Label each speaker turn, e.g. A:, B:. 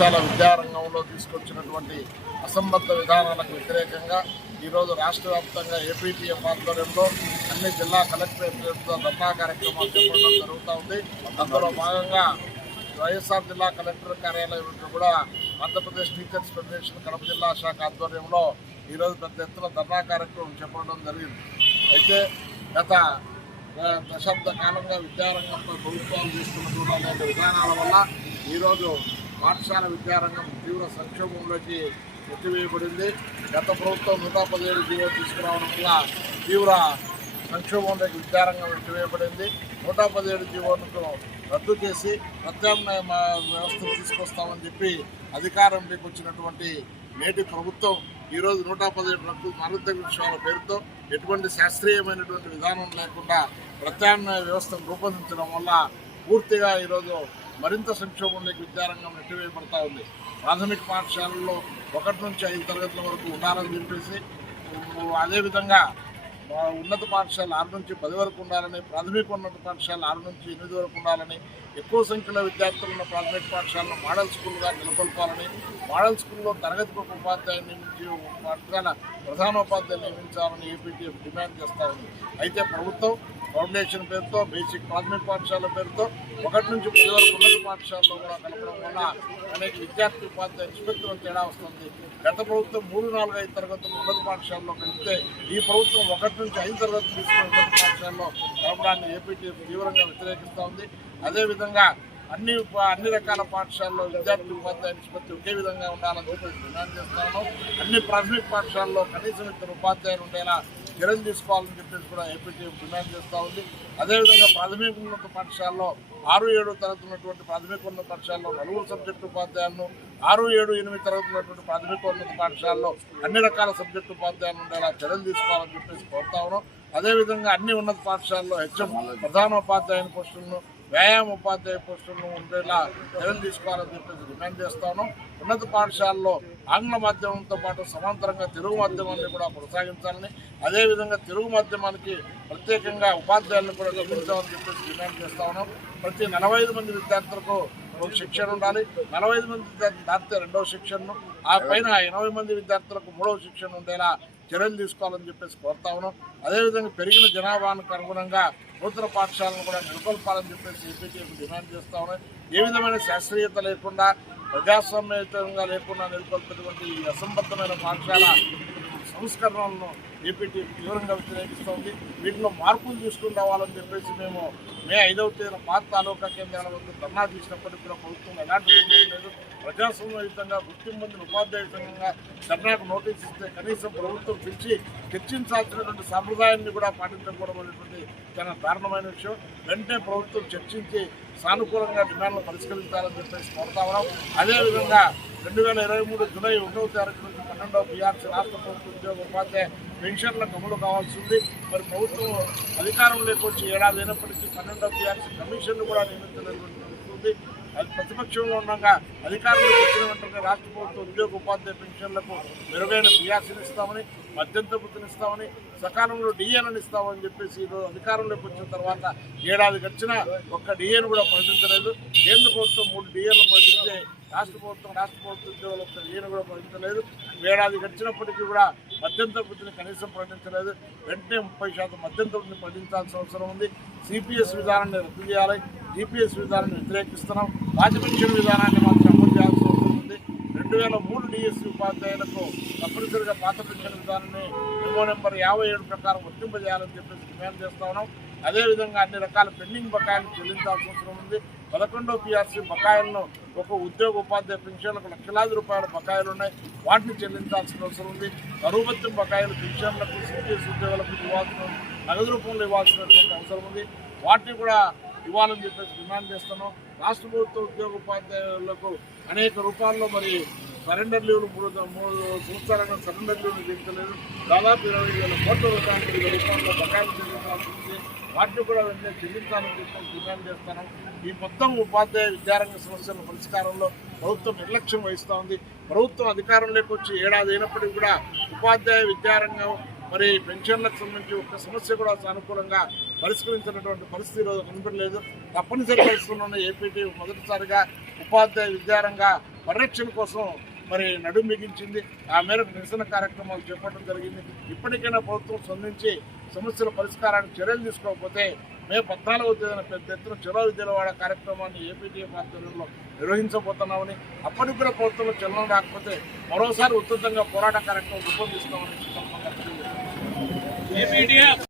A: ఉపాధ్యాయుల విద్యారంగంలో తీసుకొచ్చినటువంటి అసంబద్ధ విధానాలకు వ్యతిరేకంగా ఈరోజు రాష్ట్ర వ్యాప్తంగా ఏపీటీఎం ఆధ్వర్యంలో అన్ని జిల్లా కలెక్టరేట్లతో ధర్నా కార్యక్రమాలు చేపట్టడం జరుగుతూ ఉంది. అందులో భాగంగా వైఎస్ఆర్ జిల్లా కలెక్టర్ కార్యాలయం కూడా ఆంధ్రప్రదేశ్ టీచర్స్ ఫెడరేషన్ కడప జిల్లా శాఖ ఆధ్వర్యంలో ఈరోజు పెద్ద ఎత్తున ధర్నా కార్యక్రమం చేపట్టడం జరిగింది. అయితే గత దశాబ్ద కాలంగా విద్యారంగంపై ప్రభుత్వాలు తీసుకున్నటువంటి అనేక విధానాల వల్ల ఈరోజు పాఠశాల విద్యారంగం తీవ్ర సంక్షోభంలోకి ఎత్తివేయబడింది. గత ప్రభుత్వం నూట పదిహేడు జీవో తీసుకురావడం వల్ల తీవ్ర సంక్షోభంలోకి విద్యారంగం ఎత్తివేయబడింది. నూట పదిహేడు జీవోలకు రద్దు చేసి ప్రత్యామ్నాయ వ్యవస్థను వ్యవస్థ తీసుకొస్తామని చెప్పి అధికారంలోకి వచ్చినటువంటి నేటి ప్రభుత్వం ఈరోజు నూట పదిహేడు రద్దు ఆరోగ్య విషయాల పేరుతో ఎటువంటి శాస్త్రీయమైనటువంటి విధానం లేకుండా ప్రత్యామ్నాయ వ్యవస్థను రూపొందించడం వల్ల పూర్తిగా ఈరోజు మరింత సంక్షోభంలోకి విద్యారంగం నెట్టివేయబడతా ఉంది. ప్రాథమిక పాఠశాలల్లో ఒకటి నుంచి ఐదు తరగతుల వరకు ఉండాలని చెప్పేసి అదేవిధంగా ఉన్నత పాఠశాల ఆరు నుంచి పది వరకు ఉండాలని ప్రాథమిక ఉన్నత పాఠశాల ఆరు నుంచి ఎనిమిది వరకు ఉండాలని ఎక్కువ సంఖ్యలో విద్యార్థులు ఉన్న ప్రాథమిక పాఠశాలను మోడల్ స్కూల్గా నెలకొల్పాలని మోడల్ స్కూల్లో తరగతికి ఒక ఉపాధ్యాయుని నియమించి ఒక పాఠశాల ప్రధానోపాధ్యాయులు నియమించాలని ఏపీటీఎఫ్ డిమాండ్ చేస్తూ ఉంది. అయితే ప్రభుత్వం ఫౌండేషన్ పేరుతో బేసిక్ ప్రాథమిక పాఠశాల పేరుతో ఒకటి నుంచి పది వరకు ఉన్నత పాఠశాలలో కూడా కలపడం వల్ల అనేక విద్యార్థి ఉపాధ్యాయులు నిష్పత్తిలో తేడా వస్తుంది. గత ప్రభుత్వం మూడు నాలుగు ఐదు తరగతులు ఉన్నత పాఠశాలలో కలిపితే ఈ ప్రభుత్వం ఒకటి నుంచి ఐదు తరగతులు తీసుకున్న ఉన్నత పాఠశాలలో కలపడాన్ని ఏపీటీ తీవ్రంగా వ్యతిరేకిస్తూ ఉంది. అదేవిధంగా అన్ని అన్ని రకాల పాఠశాలలో విద్యార్థి ఉపాధ్యాయ నిష్పత్తి ఒకే విధంగా ఉండాలని చెప్పేసి డిమాండ్ చేస్తాను అన్ని ప్రాథమిక పాఠశాలలో కనీసం ఇద్దరు ఉపాధ్యాయులు ఉండేలా చర్యలు తీసుకోవాలని చెప్పేసి కూడా ఏపీటీ డిమాండ్ చేస్తూ ఉంది. అదేవిధంగా ప్రాథమిక ఉన్నత పాఠశాలలో ఆరు ఏడు తరగతి ఉన్నటువంటి ప్రాథమిక ఉన్నత పాఠశాలలో నలుగురు సబ్జెక్టు ఉపాధ్యాయులను ఆరు ఏడు ఎనిమిది తరగతి ఉన్నటువంటి ప్రాథమిక ఉన్నత పాఠశాలలో అన్ని రకాల సబ్జెక్టు ఉపాధ్యాయులు ఉండేలా చర్యలు తీసుకోవాలని చెప్పేసి కోరుతా ఉన్నాం. అదేవిధంగా అన్ని ఉన్నత పాఠశాలలో హెచ్ఎం ప్రధానోపాధ్యాయుని పోస్టులను వ్యాయామ ఉపాధ్యాయ పోస్టులను ఉండేలా చర్యలు తీసుకోవాలని చెప్పేసి డిమాండ్ చేస్తాను. ఉన్నత పాఠశాలలో ఆంగ్ల మాధ్యమంతో పాటు సమాంతరంగా తెలుగు మాధ్యమాన్ని కూడా కొనసాగించాలని అదేవిధంగా తెలుగు మాధ్యమానికి ప్రత్యేకంగా ఉపాధ్యాయులను కూడా నియమించాలని చెప్పేసి డిమాండ్ చేస్తా ఉన్నాం. ప్రతి నలభై ఐదు మంది విద్యార్థులకు ఒక శిక్షణ ఉండాలి. నలభై ఐదు మంది దాటితే రెండవ శిక్షణను. ఆ పైన ఎనభై మంది విద్యార్థులకు మూడవ శిక్షణ ఉండేలా చర్యలు తీసుకోవాలని చెప్పేసి కోరుతా ఉన్నాం. అదేవిధంగా పెరిగిన జనాభాకు అనుగుణంగా నూతన పాఠశాలను కూడా నెలకొల్పాలని చెప్పేసి ఏపీటీఎఫ్ డిమాండ్ చేస్తా ఉన్నాయి ఏ విధమైన శాస్త్రీయత లేకుండా ప్రజాస్వామ్యతంగా లేకుండా నెలకొల్పినటువంటి ఈ అసంబద్ధమైన పాఠశాల సంస్కరణలను ఏపీటీ తీవ్రంగా వ్యతిరేకిస్తోంది వీటిలో మార్పులు తీసుకుని రావాలని చెప్పేసి మేము మే ఐదవ తేదీన పాత తాలూకా కేంద్రాల వద్ద ధర్నా తీసినప్పటికీ కూడా ప్రభుత్వం ఎలాంటి లేదు. ప్రజాస్వామ్యయుతంగా వృత్తి పొందిన ఉపాధ్యాయ సంఘంగా ధర్నాకు నోటీస్ ఇస్తే కనీసం ప్రభుత్వం పిలిచి చర్చించాల్సినటువంటి సాంప్రదాయాన్ని కూడా పాటించకపోవడం అనేటువంటి చాలా దారుణమైన విషయం. వెంటనే ప్రభుత్వం చర్చించి సానుకూలంగా డిమాండ్లు పరిష్కరించాలని చెప్పేసి కోరుతా ఉన్నాం. అదేవిధంగా రెండు వేల ఇరవై మూడు జూలై ఒకటవ తారీఖు పన్నెండో పన్నెండవ బీఆర్సీ రాష్ట్ర ప్రభుత్వ ఉద్యోగ ఉపాధ్యాయ పెన్షన్లకు అమలు కావాల్సి ఉంది. మరి ప్రభుత్వం అధికారం లేకొచ్చి ఏడాది అయినప్పటికీ పన్నెండో బీఆర్సీ కమిషన్ను కూడా నియమించలేటువంటి పరిస్థితి ఉంది అది ప్రతిపక్షంలో ఉండగా అధికారంలో వచ్చినటువంటి రాష్ట్ర ప్రభుత్వ ఉద్యోగ ఉపాధ్యాయ పెన్షన్లకు మెరుగైన బీఆర్సీని ఇస్తామని మధ్యంతర వృత్తిని ఇస్తామని సకాలంలో డిఏలను ఇస్తామని చెప్పేసి ఈరోజు అధికారంలోకి వచ్చిన తర్వాత ఏడాది గడిచినా ఒక్క డిఏను కూడా ప్రకటించలేదు. కేంద్ర ప్రభుత్వం మూడు డిఏలు ప్రకటిస్తే రాష్ట్ర ప్రభుత్వం రాష్ట్ర ప్రభుత్వ ఉద్యోగులు ఒక్క డిఏను కూడా ప్రకటించలేదు. ఏడాది గడిచినప్పటికీ కూడా మధ్యంతర వృత్తిని కనీసం ప్రకటించలేదు. వెంటనే ముప్పై శాతం మధ్యంతర వృత్తిని ప్రకటించాల్సిన అవసరం ఉంది. సిపిఎస్ విధానాన్ని రద్దు చేయాలి. జీపీఎస్ విధానాన్ని వ్యతిరేకిస్తున్నాం. రాజపెన్షన్ విధానాన్ని మాత్రం అమలు చేయాల్సి అవసరం ఉంది రెండు వేల మూడు డిఎస్సి ఉపాధ్యాయులకు తప్పనిసరిగా పాత పెన్షన్ విధానాన్ని మెమో నెంబర్ యాభై ఏడు ప్రకారం వర్తింపజేయాలని చెప్పేసి డిమాండ్ చేస్తా ఉన్నాం. అదేవిధంగా అన్ని రకాల పెండింగ్ బకాయిలు చెల్లించాల్సిన అవసరం ఉంది. పదకొండో పిఆర్సీ బకాయిలను ఒక ఉద్యోగ ఉపాధ్యాయ పెన్షన్లకు లక్షలాది రూపాయల బకాయిలు ఉన్నాయి. వాటిని చెల్లించాల్సిన అవసరం ఉంది. కరువుబత్యం బకాయిలు పెన్షన్లకు సిటీఎస్ ఉద్యోగులకు ఇవ్వాల్సిన నగదు రూపంలో ఇవ్వాల్సినటువంటి అవసరం ఉంది. వాటిని కూడా ఇవ్వాలని చెప్పేసి డిమాండ్ చేస్తున్నాం. రాష్ట్ర ప్రభుత్వ ఉద్యోగ ఉపాధ్యాయులకు అనేక రూపాల్లో మరి సరెండర్ లీవ్లు మూడు మూడు సంవత్సరాలుగా సరెండర్ లీవ్లు పెంచలేదు దాదాపు ఇరవై వేల కోట్ల రూపాయలు వివిధ రూపాయల్లో బకాయిలు చెల్లించాల్సి ఉంది. వాటిని కూడా వెంటనే చెల్లించాలని చెప్పి డిమాండ్ చేస్తాను ఈ మొత్తం ఉపాధ్యాయ విద్యారంగ సమస్యల పరిష్కారంలో ప్రభుత్వం నిర్లక్ష్యం వహిస్తూ ఉంది. ప్రభుత్వం అధికారంలోకి వచ్చి ఏడాది అయినప్పటికీ కూడా ఉపాధ్యాయ విద్యారంగం మరి పెన్షన్లకు సంబంధించి ఒక సమస్య కూడా సానుకూలంగా పరిష్కరించినటువంటి పరిస్థితి ఈరోజు కనపడలేదు. తప్పనిసరి పరిస్థితుల్లో ఏపీటీ మొదటిసారిగా ఉపాధ్యాయ విద్యారంగ పరిరక్షణ కోసం మరి నడుం బిగించింది. ఆ మేరకు నిరసన కార్యక్రమాలు చేపట్టడం జరిగింది. ఇప్పటికైనా ప్రభుత్వం స్పందించి సమస్యల పరిష్కారానికి చర్యలు తీసుకోకపోతే మే పద్నాలుగవ తేదీన పెద్ద ఎత్తున చెరో విద్యలవాడ కార్యక్రమాన్ని ఏపీటీఎఫ్ ఆధ్వర్యంలో నిర్వహించబోతున్నామని అప్పటికి కూడా ప్రభుత్వంలో చలనం రాకపోతే మరోసారి ఉధృతంగా పోరాట కార్యక్రమం రూపొందిస్తామని ఈ సందర్భంగా తెలియజేస్తున్నాను.